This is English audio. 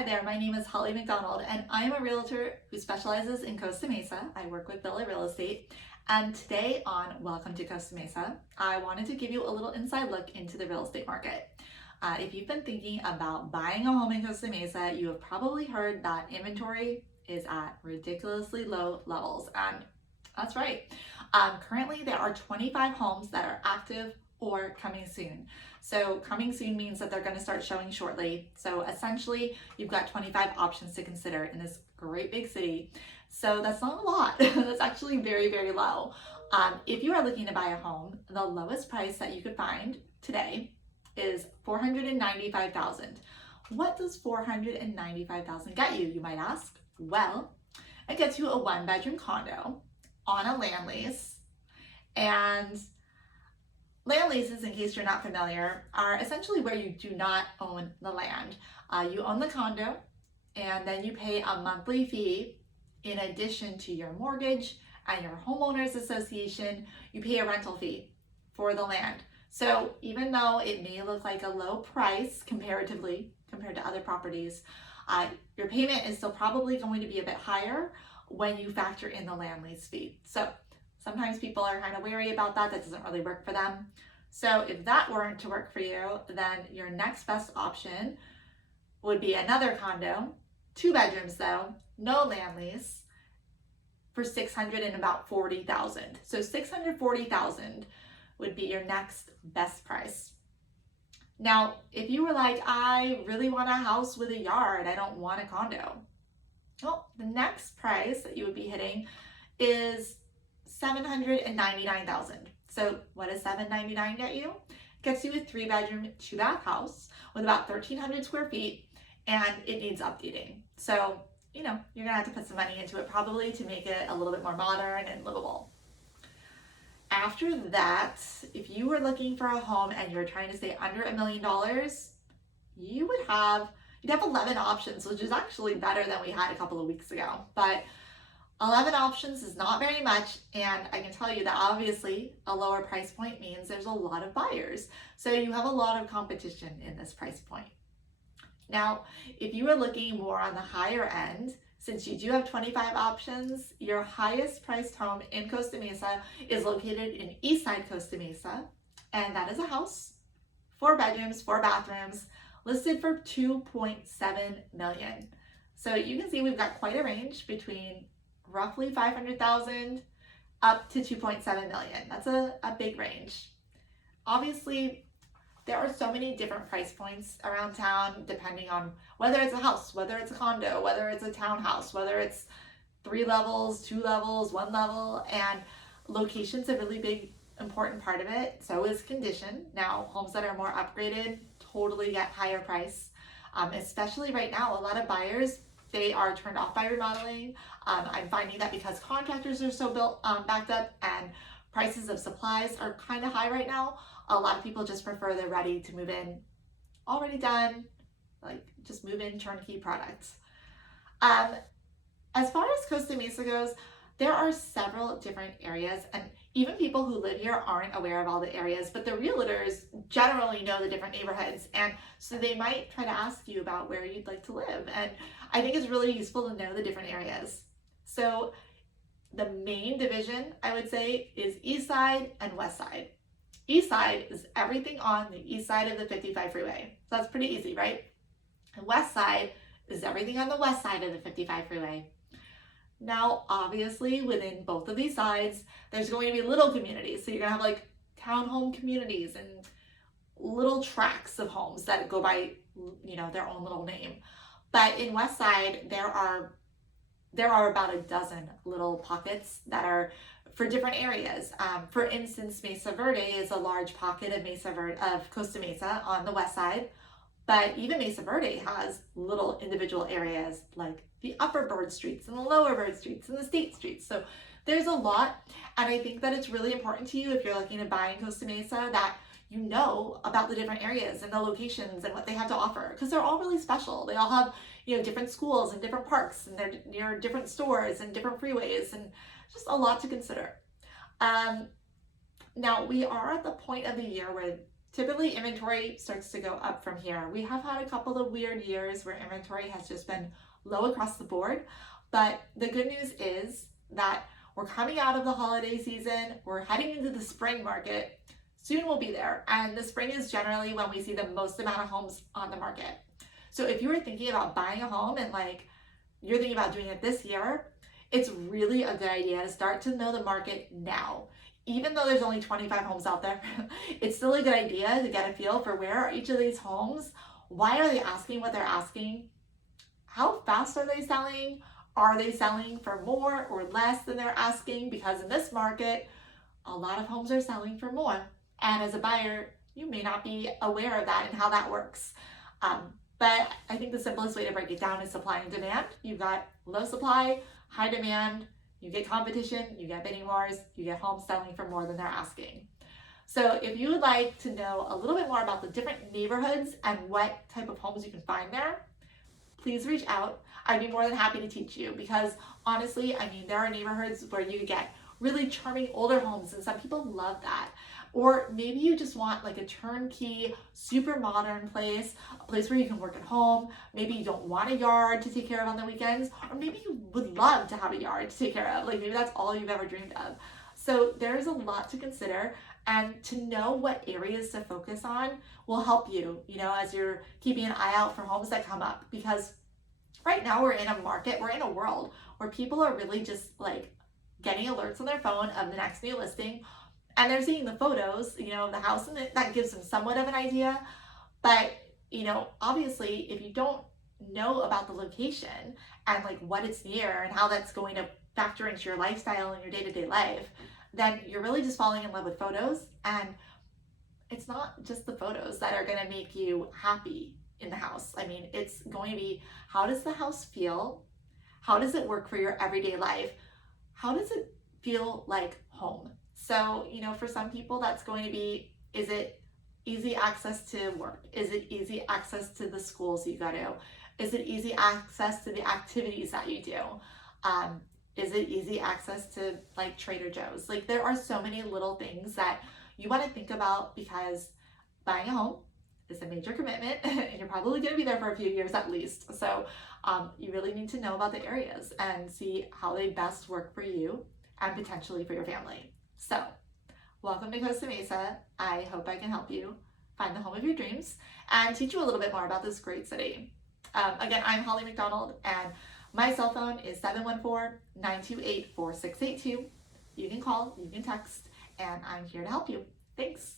Hi there, my name is Holly McDonald and I am a realtor who specializes in Costa Mesa. I work with Villa Real Estate, and today on Welcome to Costa Mesa, I wanted to give you a little inside look into the real estate market. If you've been thinking about buying a home in Costa Mesa, you have probably heard that inventory is at ridiculously low levels, and that's right. Currently, there are 25 homes that are active or coming soon. So coming soon means that they're going to start showing shortly. So essentially, you've got 25 options to consider in this great big city. So that's not a lot. That's actually very, very low. If you are looking to buy a home, the lowest price that you could find today is $495,000. What does $495,000 get you, you might ask? Well, it gets you a one-bedroom condo on a land lease. And land leases, in case you're not familiar, are essentially where you do not own the land. You own the condo, and then you pay a monthly fee in addition to your mortgage and your homeowners association. You pay a rental fee for the land. So even though it may look like a low price comparatively compared to other properties, your payment is still probably going to be a bit higher when you factor in the land lease fee. So sometimes people are kind of wary about that. That doesn't really work for them. So if that weren't to work for you, then your next best option would be another condo, 2 bedrooms though, no land lease, for $640,000. So $640,000 would be your next best price. Now, if you were like, I really want a house with a yard, I don't want a condo. Well, the next price that you would be hitting is $799,000. So what does $799 get you? It gets you a 3-bedroom, 2-bath house with about 1,300 square feet, and it needs updating. So, you're gonna have to put some money into it probably to make it a little bit more modern and livable. After that, if you were looking for a home and you're trying to stay under $1 million, you'd have 11 options, which is actually better than we had a couple of weeks ago. But 11 options is not very much, and I can tell you that obviously a lower price point means there's a lot of buyers. So you have a lot of competition in this price point. Now, if you are looking more on the higher end, since you do have 25 options, your highest priced home in Costa Mesa is located in Eastside Costa Mesa, and that is a house, 4 bedrooms, 4 bathrooms, listed for $2.7 million. So you can see we've got quite a range between roughly $500,000 up to $2.7 million. That's a big range. Obviously, there are so many different price points around town depending on whether it's a house, whether it's a condo, whether it's a townhouse, whether it's 3 levels, 2 levels, 1 level, and location's a really big important part of it. So is condition. Now, homes that are more upgraded totally get higher price, especially right now. A lot of buyers, they are turned off by remodeling. I'm finding that because contractors are so backed up and prices of supplies are kind of high right now, a lot of people just prefer they're ready to move in, already done, like just move in turnkey products. As far as Costa Mesa goes, there are several different areas, and even people who live here aren't aware of all the areas, but the realtors generally know the different neighborhoods, and so they might try to ask you about where you'd like to live, and I think it's really useful to know the different areas. So the main division, I would say, is East Side and West Side. East Side is everything on the east side of the 55 freeway. So that's pretty easy, right? And West Side is everything on the west side of the 55 freeway. Now, obviously, within both of these sides, there's going to be little communities. So you're gonna have like townhome communities and little tracts of homes that go by, their own little name. But in West Side, there are about a dozen little pockets that are for different areas. For instance, Mesa Verde is a large pocket of Costa Mesa on the west side, but even Mesa Verde has little individual areas like the upper Bird Streets and the lower Bird Streets and the State Streets. So there's a lot, and I think that it's really important to you if you're looking to buy in Costa Mesa that you know about the different areas and the locations and what they have to offer, because they're all really special. They all have, different schools and different parks, and they're near different stores and different freeways, and just a lot to consider. Now, we are at the point of the year where Typically, inventory starts to go up from here. We have had a couple of weird years where inventory has just been low across the board, but the good news is that we're coming out of the holiday season, we're heading into the spring market. Soon we'll be there, and the spring is generally when we see the most amount of homes on the market. So if you were thinking about buying a home and like you're thinking about doing it this year, it's really a good idea to start to know the market now. Even though there's only 25 homes out there, it's still a good idea to get a feel for where are each of these homes, why are they asking what they're asking, how fast are they selling, are they selling for more or less than they're asking, because in this market, a lot of homes are selling for more. And as a buyer, you may not be aware of that and how that works. But I think the simplest way to break it down is supply and demand. You've got low supply, high demand, you get competition, you get bidding wars, you get homes selling for more than they're asking. So if you would like to know a little bit more about the different neighborhoods and what type of homes you can find there, please reach out. I'd be more than happy to teach you, because honestly, I mean, there are neighborhoods where you get really charming older homes and some people love that. Or maybe you just want like a turnkey, super modern place, a place where you can work at home. Maybe you don't want a yard to take care of on the weekends, or maybe you would love to have a yard to take care of. Like maybe that's all you've ever dreamed of. So there's a lot to consider, and to know what areas to focus on will help you, as you're keeping an eye out for homes that come up. Because right now we're in a market, we're in a world where people are really just like getting alerts on their phone of the next new listing, and they're seeing the photos, of the house, and that gives them somewhat of an idea. But, obviously, if you don't know about the location and like what it's near and how that's going to factor into your lifestyle and your day-to-day life, then you're really just falling in love with photos. And it's not just the photos that are going to make you happy in the house. I mean, it's going to be, how does the house feel? How does it work for your everyday life? How does it feel like home? So, for some people that's going to be, is it easy access to work? Is it easy access to the schools you go to? Is it easy access to the activities that you do? Is it easy access to like Trader Joe's? Like there are so many little things that you want to think about, because buying a home is a major commitment and you're probably going to be there for a few years at least. So you really need to know about the areas and see how they best work for you and potentially for your family. So welcome to Costa Mesa. I hope I can help you find the home of your dreams and teach you a little bit more about this great city. Again, I'm Holly McDonald, and my cell phone is 714-928-4682. You can call, you can text, and I'm here to help you. Thanks.